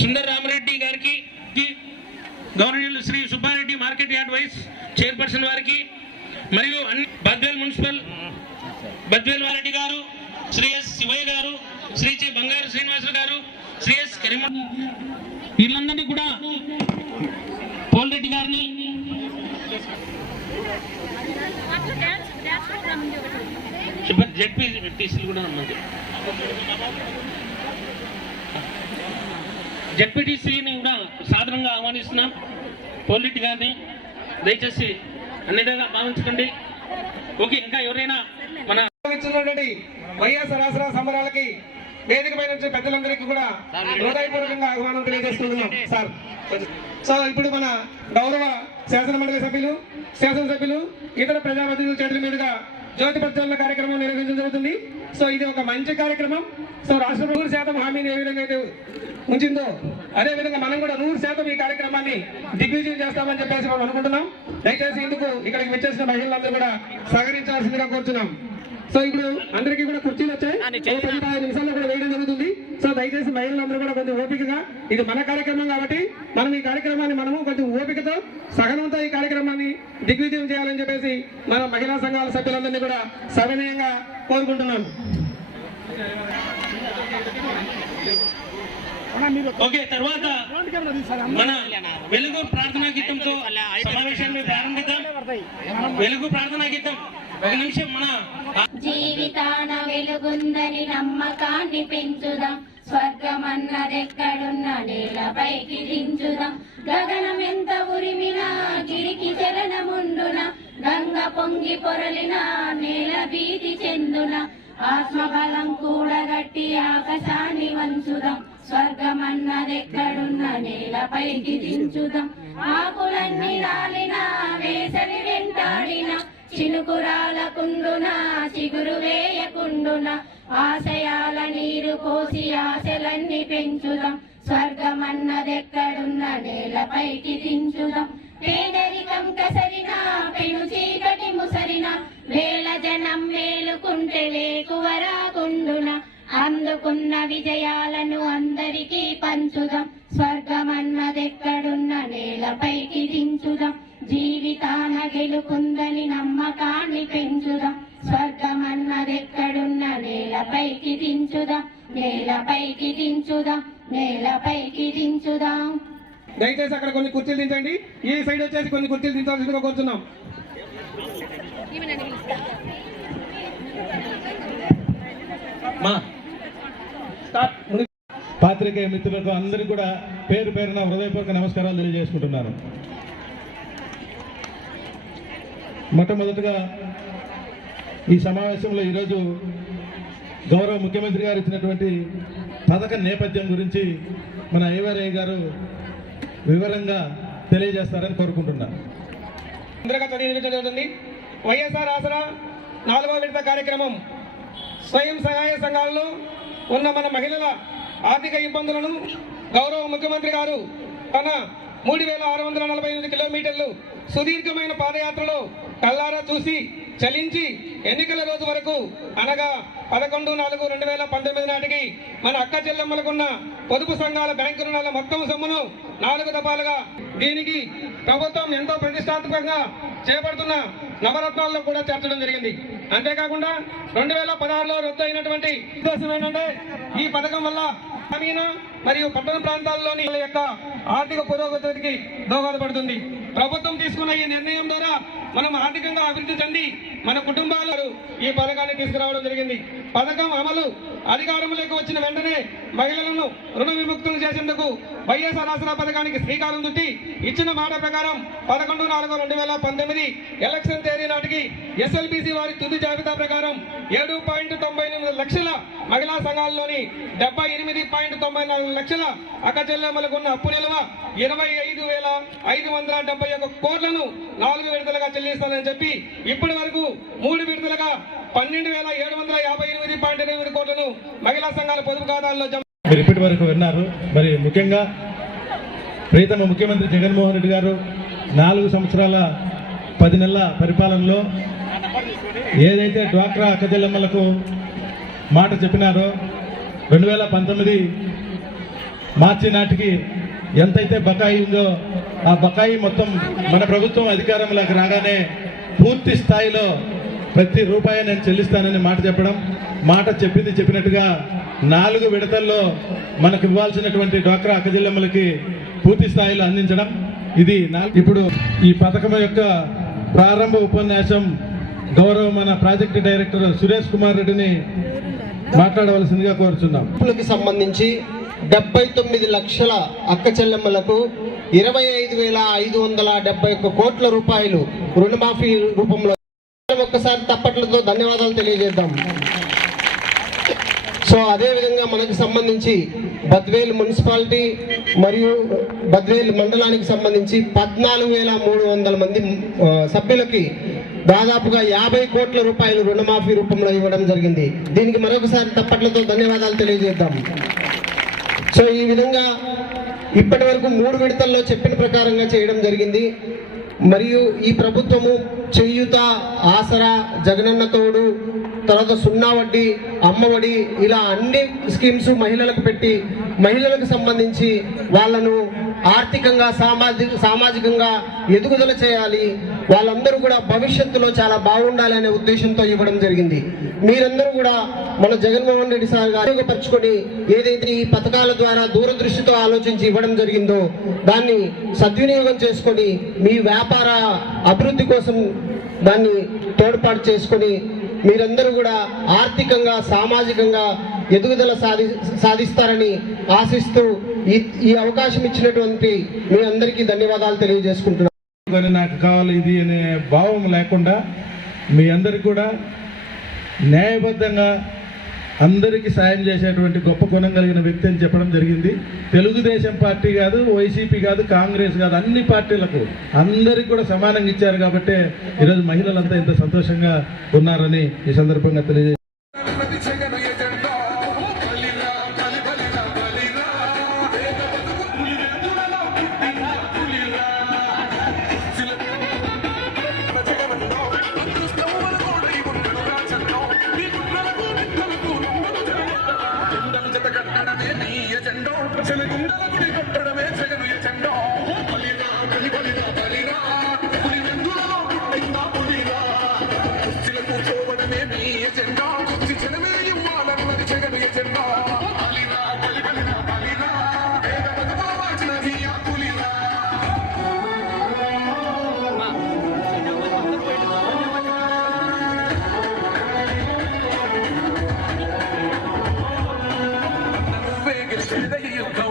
సుందర్ రామరెడ్డి గారికి governor Shri Subbareddy market yard vice chairperson వారికి మరియు అన్ని బద్వేల్ మున్సిపల్ బద్వేల్ వారెడ్డి గారు శ్రీ ఎస్ శివయ్య గారు శ్రీ చి బంగారు శ్రీనివాసులు గారు శ్రీ ఎస్ కరీమ వీళ్ళందరినీ కూడా పోల్రెడ్డి గారిని జెడ్పీ టీసీలు కూడా ఉన్నది జెడ్పీటీసీని కూడా సాధారణంగా ఆహ్వానిస్తున్నాం. పోలిట్ గారిని దయచేసి అన్ని విధంగా భావించకండి. ఓకే ఇంకా ఎవరైనా మన వైఎస్ వైఎస్ఆర్ సంబరాలకి వేదిక పై నుంచి పెద్దలందరికీ కూడా హృదయపూర్వకంగా ఆహ్వానం తెలియజేస్తున్నాం సార్ సో ఇప్పుడు మన గౌరవ శాసనమండలి సభ్యులు శాసనసభ్యులు ఇతర ప్రజాప్రతినిధుల చేతుల మీదుగా జ్యోతి ప్రజ్వలన కార్యక్రమం నిర్వహించడం జరుగుతుంది. సో ఇది ఒక మంచి కార్యక్రమం. సో రాష్ట్ర ప్రభుత్వ శాతం హామీని ఏ విధంగా అయితే ఉంచిందో? అదే విధంగా మనం కూడా నూరు శాతం ఈ కార్యక్రమాన్ని దిగ్విజయం చేస్తామని చెప్పేసి మనం అనుకుంటున్నాం. దయచేసి ఇందుకు ఇక్కడికి వచ్చేసిన మహిళలందరూ కూడా సహకరించాల్సిందిగా కోరుతున్నాం సో ఇప్పుడు అందరికీ కూడా కుర్చీలు వచ్చాయి. పది పదిహేను నిమిషాల్లో కూడా వేయడం జరుగుతుంది. సో దయచేసి మహిళలందరూ కూడా కొంచెం ఓపికగా ఇది మన కార్యక్రమం కాబట్టి మనం ఈ కార్యక్రమాన్ని మనము కొంచెం ఓపికతో సహనంతో ఈ కార్యక్రమాన్ని దిగ్విజయం చేయాలని చెప్పేసి మన మహిళా సంఘాల సభ్యులందరినీ కూడా సవినయంగా కోరుకుంటున్నాను. ఓకే తర్వాత మన వెలుగు ప్రార్థనా గీతంతో సమావేశాన్ని ప్రారంభిద్దాం. వెలుగు ప్రార్థనా గీతం. ఒక నిమిషం మన జీవితాన వెలుగుందని నమ్మకాన్ని పెంచుదాం. స్వర్గమన్నదెక్కడున్న నేలపైకి దించుదాం గగనం ఎంత ఉరిమినా గిరికి చలనముండున గంగ పొంగి పొరలిన నేల భీతి చెందున. ఆత్మబలం కూడగట్టి ఆకాశాన్ని వంచుదాం. అన్నదెక్కడున్న నేలపైకి దించుదాం. ఆకులన్నీ రాలిన వేసవి వెంటాడిన చినుకురాలకుండున చిగురు వేయకుండున ఆశయాల నీరు పోసి ఆశలన్నీ పెంచుదాం. స్వర్గమన్నదెక్కడున్న నేలపైకి దించుదాం. పేదరికం కసరిన పెను చీకటి ముసరిన వేల జనం వేలుకుంటే వేకువరాకుండున అందుకున్న విజయాలను అందరికీ పంచుదాం. స్వర్గమన్నదెక్కడున్న నేలపైకి దించుదాం. జీవితాన గెలుకుందని నమ్మకాన్ని పెంచుదాం. స్వర్గమన్నదెక్కడున్న నేలపైకి దించుదాం. నేలపైకి దించుదాం. నేలపైకి దించుదాం. దయచేసి అక్కడ కొన్ని కుర్చీలు దించండి. ఈ సైడ్ వచ్చేసి కొన్ని కుర్చీలు దించాల్సిందిగా కోరుతున్నాం. మా స్టార్ట్ పాత్రికేయ మిత్రులకు అందరికీ కూడా పేరు పేరున హృదయపూర్వక నమస్కారాలు తెలియజేసుకుంటున్నాను. మొట్టమొదటిగా ఈ సమావేశంలో ఈరోజు గౌరవ ముఖ్యమంత్రి గారు ఇచ్చినటువంటి పథక నేపథ్యం గురించి మన ఐవరయ్య గారు వివరంగా తెలియజేస్తారని కోరుకుంటున్నాను జరుగుతుంది వైఎస్ఆర్ ఆసరా నాలుగవ విడత కార్యక్రమం స్వయం సహాయ సంఘాలలో ఉన్న మన మహిళల ఆర్థిక ఇబ్బందులను గౌరవ ముఖ్యమంత్రి గారు తన మూడు వేల ఆరు వందల నలభై ఎనిమిది కిలోమీటర్లు సుదీర్ఘమైన పాదయాత్రలో కల్లారా చూసి చలించి ఎన్నికల రోజు వరకు అనగా పదకొండు నాలుగు రెండు వేల పంతొమ్మిది నాటికి మన అక్క చెల్లెమ్మలకున్న పొదుపు సంఘాల బ్యాంకు రుణాల మొత్తం సొమ్మును నాలుగు దఫాలుగా దీనికి ప్రభుత్వం ఎంతో ప్రతిష్టాత్మకంగా చేపడుతున్న నవరత్నాల్లో కూడా చేర్చడం జరిగింది. అంతేకాకుండా రెండు వేల పదహారులో రద్దు అయినటువంటి ఉద్దేశం ఏంటంటే ఈ పథకం వల్ల గ్రామీణ మరియు పట్టణ ప్రాంతాల్లోని యొక్క ఆర్థిక పురోగతికి దోహదపడుతుంది. ప్రభుత్వం తీసుకున్న ఈ నిర్ణయం ద్వారా మనం ఆర్థికంగా అభివృద్ధి చెంది మన కుటుంబాలు ఈ పథకాన్ని తీసుకురావడం జరిగింది. పథకం అమలు అధికారంలోకి వచ్చిన వెంటనే మహిళలను రుణ విముక్తులు చేసేందుకు వైఎస్ఆర్ ఆసరా పథకానికి శ్రీకారం చుట్టి ఇచ్చిన మాట ప్రకారం పదకొండు నాలుగు రెండు వేల పంతొమ్మిది ఎలక్షన్ తేదీ నాటికి ఎస్ఎల్బిసి వారి తుది జాబితా ప్రకారం ఏడు పాయింట్ తొంభై ఎనిమిది లక్షల మహిళా సంఘాల్లోని డెబ్బై ఎనిమిది పాయింట్ తొంభై నాలుగు లక్షల అక్క ఉన్న అప్పు నిల్వ ఇరవై ఐదు వేల ఐదు వందల డెబ్బై ఒక కోట్లను నాలుగు విడతలుగా చెల్లిస్తానని చెప్పి ఇప్పటి వరకు మూడు విడతలుగా పన్నెండు వేల ఏడు వందల యాభై ఎనిమిది పాయింట్ ఎనిమిది కోట్లను మహిళా సంఘాల పొదుపు ఖాతాల్లో జమ మీరు ఇప్పటి వరకు విన్నారు. మరి ముఖ్యంగా ప్రీతమ ముఖ్యమంత్రి జగన్మోహన్ రెడ్డి గారు నాలుగు సంవత్సరాల పది నెలల పరిపాలనలో ఏదైతే డ్వాక్రా అక్కజల్లమ్మలకు మాట చెప్పినారో రెండు వేల పంతొమ్మిది మార్చి నాటికి ఎంతైతే బకాయి ఉందో ఆ బకాయి మొత్తం మన ప్రభుత్వం అధికారంలోకి రాగానే పూర్తి స్థాయిలో ప్రతి రూపాయి నేను చెల్లిస్తానని మాట చెప్పడం మాట చెప్పింది చెప్పినట్టుగా నాలుగు విడతల్లో మనకు ఇవ్వాల్సినటువంటి డ్వాక్రా అక్కజిల్లమ్మలకి పూర్తి స్థాయిలో అందించడం. ఇది ఇప్పుడు ఈ పథకం యొక్క ప్రారంభ ఉపన్యాసం గౌరవ మన ప్రాజెక్టు డైరెక్టర్ సురేష్ కుమార్ రెడ్డిని మాట్లాడవలసిందిగా కోరుచున్నాం. సంబంధించి డెబ్బై తొమ్మిది లక్షల అక్క చెల్లెమ్మలకు ఇరవై ఐదు వేల ఐదు వందల డెబ్బై ఒక్క కోట్ల రూపాయలు రుణమాఫీ రూపంలో ఒక్కసారి తప్పట్లతో ధన్యవాదాలు తెలియజేద్దాం. సో అదేవిధంగా మనకు సంబంధించి బద్వేల్ మున్సిపాలిటీ మరియు బద్వేల్ మండలానికి సంబంధించి పద్నాలుగు వేల మూడు వందల మంది సభ్యులకి దాదాపుగా యాభై కోట్ల రూపాయలు రుణమాఫీ రూపంలో ఇవ్వడం జరిగింది. దీనికి మరొకసారి తప్పట్లతో ధన్యవాదాలు తెలియజేద్దాం. సో ఈ విధంగా ఇప్పటి వరకు మూడు విడతల్లో చెప్పిన ప్రకారంగా చేయడం జరిగింది. మరియు ఈ ప్రభుత్వము చేయుత ఆసరా జగనన్న తోడు తర్వాత సున్నా వడ్డీ అమ్మఒడి ఇలా అన్ని స్కీమ్స్ మహిళలకు పెట్టి మహిళలకు సంబంధించి వాళ్ళను ఆర్థికంగా సామాజిక సామాజికంగా ఎదుగుదల చేయాలి. వాళ్ళందరూ కూడా భవిష్యత్తులో చాలా బాగుండాలి అనే ఉద్దేశంతో ఇవ్వడం జరిగింది. మీరందరూ కూడా మన జగన్మోహన్ రెడ్డి సార్ ఉపయోగపరచుకొని ఏదైతే ఈ పథకాల ద్వారా దూరదృష్టితో ఆలోచించి ఇవ్వడం జరిగిందో దాన్ని సద్వినియోగం చేసుకొని మీ వ్యాపార అభివృద్ధి కోసం దాన్ని తోడ్పాటు చేసుకొని మీరందరూ కూడా ఆర్థికంగా సామాజికంగా ఎదుగుదల సాధి సాధిస్తారని ఆశిస్తూ ఈ ఈ అవకాశం ఇచ్చినటువంటి మీ అందరికీ ధన్యవాదాలు తెలియజేసుకుంటున్నాను. కానీ నాకు కావాలి ఇది అనే భావం లేకుండా మీ అందరికి కూడా న్యాయబద్ధంగా అందరికీ సాయం చేసేటువంటి గొప్ప గుణం కలిగిన వ్యక్తి అని చెప్పడం జరిగింది. తెలుగుదేశం పార్టీ కాదు వైసీపీ కాదు కాంగ్రెస్ కాదు అన్ని పార్టీలకు అందరికి కూడా సమానంగా ఇచ్చారు కాబట్టి ఈరోజు మహిళలంతా ఇంత సంతోషంగా ఉన్నారని ఈ సందర్భంగా తెలియజే Thank you.